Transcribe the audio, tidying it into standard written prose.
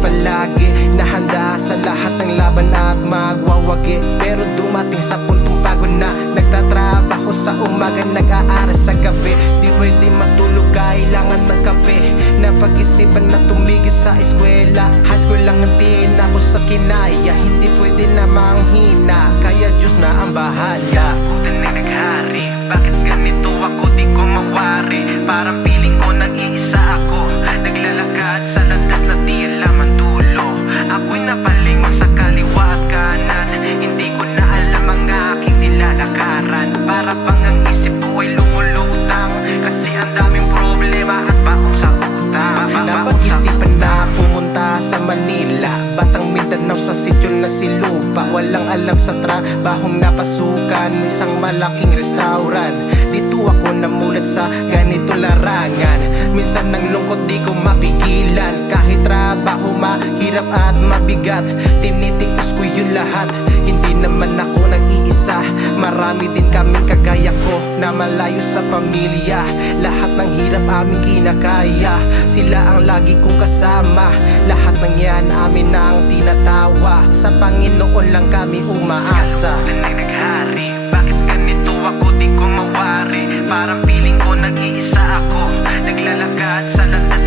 palagi na handa sa lahat ng laban at magwawagi. Pero dumating sa puntong pagod na, nagtatrabaho sa umaga, nag-aaral sa gabi. Di pwede matulog, kailangan ng kape. Napag-isipan na tumigil sa eskwela, high school lang ang tinapos sa kinaya. Hindi pwede na manghina, kaya Diyos na ang bahala. Buti na naghari, bakit ganito ako di ko mawari? Parang piling ko nag-iisa ako, naglalakad sa landas na di alam ang dulo. Ako'y napalingon sa kaliwa at kanan, hindi ko na alam ang aking nilalakaran. Para bang ang isip ko ay lumulutang, kasi ang daming problema at baon sa utang. Napag-isipan na pumunta sa Manila, Batang Mindanao sa sityo na si Lupa. Walang alam sa trabahong napasukan, isang malaking restaurant. Dito ako namulat sa ganito larangan. Minsan ng lungkot di ko mapigilan, kahit trabaho mahirap at mabigat, tinitiis ko yun lahat. Hindi naman ako nag-iisa, marami din kaming kagaya ko na malayo sa pamilya. Lahat ng hirap aming kinakaya, sila ang lagi kong kasama. Lahat ng yan amin na ang tinatawa, sa Panginoon lang kami umaasa. Buti na naghari, bakit ganito ako di ko mawari? Parang piling ko nag-iisa ako, naglalakad sa landas